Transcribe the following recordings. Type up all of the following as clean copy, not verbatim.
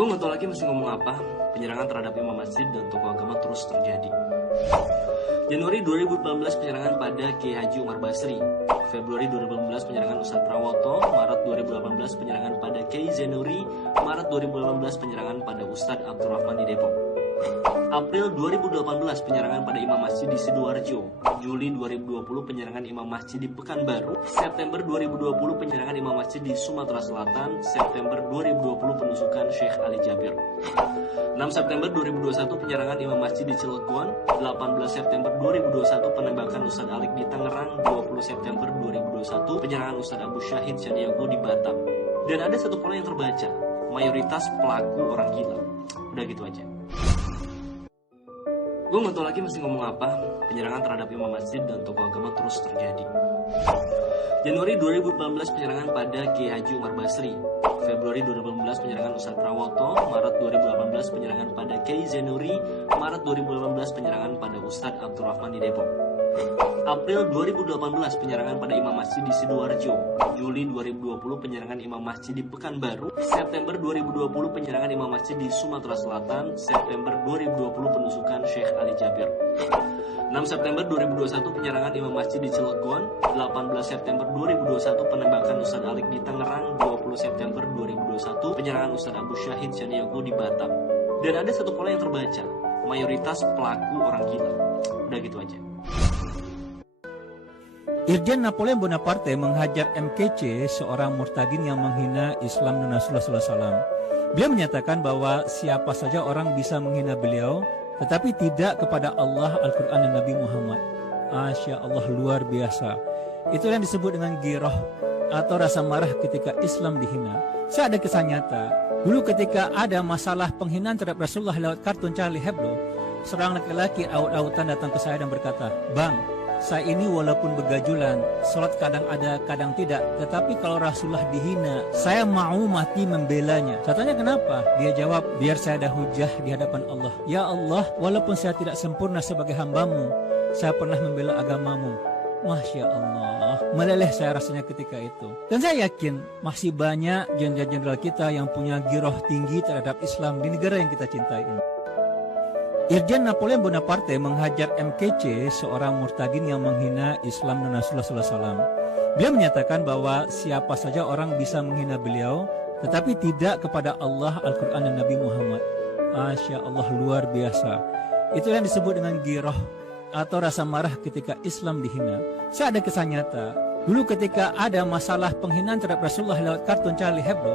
Gue nggak tahu lagi mesti ngomong apa. Penyerangan terhadap imam masjid dan tokoh agama terus terjadi. Januari 2018 penyerangan pada Kiai Haji Umar Basri. Februari 2018 penyerangan Ustadz Prawoto. Maret 2018 penyerangan pada Kiai Zainuri. Maret 2018 penyerangan pada Ustadz Abdurrahman di Depok. April 2018 penyerangan pada imam masjid di Sidoarjo. Juli 2020 penyerangan imam masjid di Pekanbaru. September 2020 penyerangan imam masjid di Sumatera Selatan. September 2020 penusukan Syekh Ali Jabir. 6 September 2021 penyerangan imam masjid di Cilegon. 18 September 2021 penembakan Ustadz Alik di Tangerang. 20 September 2021 penyerangan Ustadz Abu Syahid Caniago di Batam. Dan ada satu pola yang terbaca, mayoritas pelaku orang gila. Udah gitu aja. Gue gak tau lagi mesti ngomong apa. Penyerangan terhadap imam masjid dan tokoh agama terus terjadi. Januari 2018 penyerangan pada Kiai Haji Umar Basri. Februari 2018 penyerangan Ustadz Prawoto. Maret 2018 penyerangan pada Kiai Zainuri. Maret 2018 penyerangan pada Ustadz Abdurrahman di Depok. April 2018 penyerangan pada imam masjid di Sidoarjo. Juli 2020 penyerangan imam masjid di Pekanbaru. September 2020 penyerangan imam masjid di Sumatera Selatan. September 2020 penusukan Syekh Ali Jabir. 6 September 2021 penyerangan imam masjid di Cilegon. 18 September 2021 penembakan Ustadz Alik di Tangerang. 20 September 2021 penyerangan Ustadz Abu Syahid Caniago di Batam. Dan ada satu pola yang terbaca, mayoritas pelaku orang gila. Udah gitu aja. Irjen Napoleon Bonaparte menghajar MKC, seorang murtadin yang menghina Islam dan Rasulullah SAW. Beliau menyatakan bahwa siapa saja orang bisa menghina beliau, tetapi tidak kepada Allah, Al-Quran, dan Nabi Muhammad. Masya Allah, luar biasa. Itu yang disebut dengan giroh atau rasa marah ketika Islam dihina. Saya ada kisah nyata. Dulu ketika ada masalah penghinaan terhadap Rasulullah lewat kartun Charlie Hebdo, seorang laki-laki aut-autan datang ke saya dan berkata, "Bang, saya ini walaupun begajulan, sholat kadang ada, kadang tidak. Tetapi kalau Rasulullah dihina, saya mau mati membelanya." Saya tanya kenapa? Dia jawab, "Biar saya ada hujah di hadapan Allah. Ya Allah, walaupun saya tidak sempurna sebagai hambamu, saya pernah membela agamamu." Masya Allah, meleleh saya rasanya ketika itu. Dan saya yakin masih banyak jenderal-jenderal kita yang punya giroh tinggi terhadap Islam di negara yang kita cintai ini. Irjen Napoleon Bonaparte menghajar MKC, seorang murtadin yang menghina Islam dan Rasulullah SAW. Beliau menyatakan bahwa siapa saja orang bisa menghina beliau, tetapi tidak kepada Allah, Al-Quran, dan Nabi Muhammad. Masya Allah, luar biasa. Itu yang disebut dengan giroh atau rasa marah ketika Islam dihina. Saya ada kisah nyata. Dulu ketika ada masalah penghinaan terhadap Rasulullah lewat kartun Charlie Hebdo,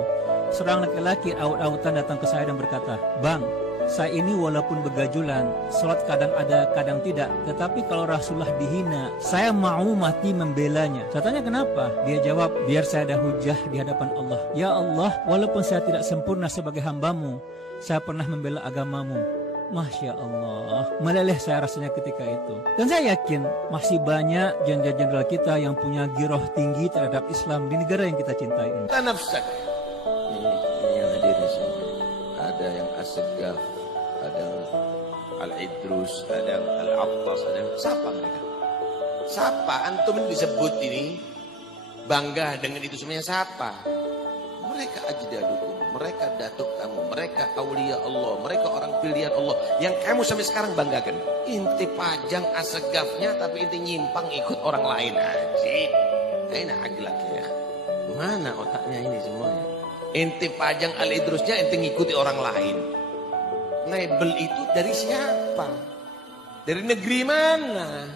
seorang laki-laki aut-autan datang ke saya dan berkata, "Bang, saya ini walaupun begajulan, sholat kadang ada, kadang tidak. Tetapi kalau Rasulullah dihina, saya mau mati membelanya." Saya tanya kenapa? Dia jawab, "Biar saya ada hujah di hadapan Allah. Ya Allah, walaupun saya tidak sempurna sebagai hambamu, saya pernah membela agamamu." Masya Allah, meleleh saya rasanya ketika itu. Dan saya yakin masih banyak jenderal-jenderal kita yang punya giroh tinggi terhadap Islam di negara yang kita cintai ini. Tanafsak. Ini yang hadir di sini. Ada yang As-Saggaf, ada yang Al-Idrus, ada yang Al-Attas, ada yang siapa mereka? Siapa? Antum disebut ini bangga dengan itu semuanya siapa? Mereka ajdadukum, mereka datuk kamu, mereka aulia Allah, mereka orang pilihan Allah yang kamu sampai sekarang banggakan. Inti pajang As-Saggafnya tapi inti nyimpang ikut orang lain aja. Aina aglak ya. Mana otaknya ini semuanya? Inti pajang Al-Idrusnya inti ngikuti orang lain. Label itu dari siapa? Dari negeri mana?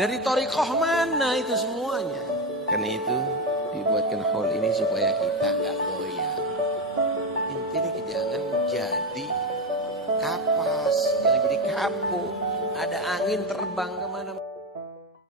Dari thariqah mana itu semuanya? Karena itu dibuatkan hall ini supaya kita nggak goyang. Intinya jangan jadi kapas, jangan jadi kapuk. Ada angin terbang kemana-mana.